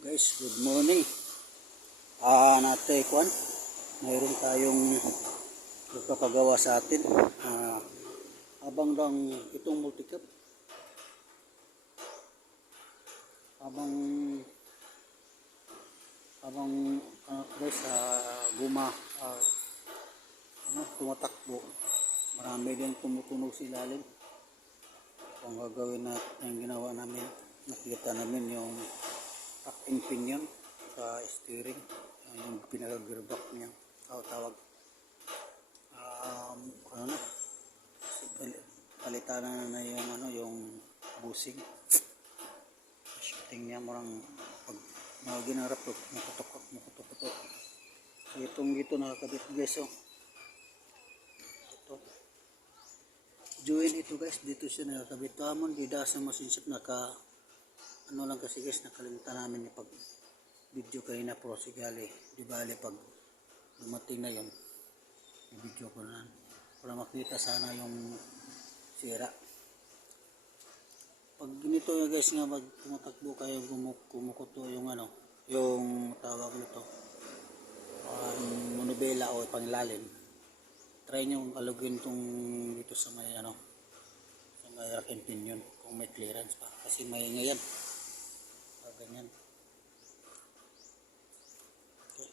Guys, good morning. Natay kwan. Mayroon tayong nagpapagawa sa atin. Habang lang itong multicap. Habang guys, guma tumatakbo. Marami din tumutunog sa ilalim. Kung gagawin natin yung ginawa namin, nakita namin yung acting pinion sa steering, yung pinaka-gearbox niya, tawag palitan na yung yung busing shooting niya, morang pag ginarap to mukutok. So itong dito nakakabit guys, ito join ito guys, dito siya nakakabit tamon dida sa masinsip lang kasi guys, nakalimutan namin yung pag video kanina pro sigali, di bali pag dumating na yun video ko na para makita sana yung sira. Pag ganito guys nga, pag tumatakbo kayo, kumukuto yung yung tawag nito monobela o panglalim, try nyo alugin tong dito sa may sa may rack and pinion kung may clearance pa, kasi may ngayon ganyan. Okay.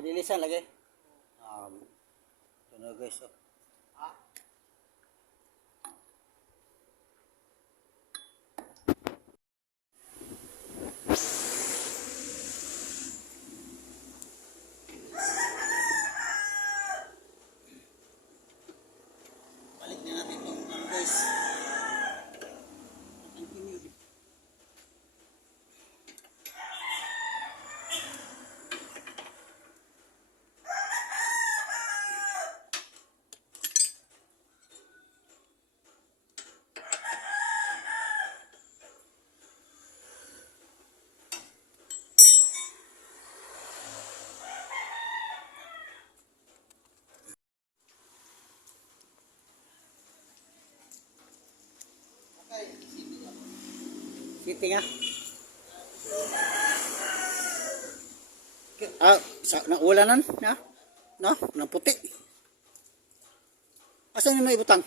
Dilisan lagi. Ito na guys. Balik na natin itong guys. Siti nga. Sa ulanan na? No? Nang puti. Asan yung may ibutang?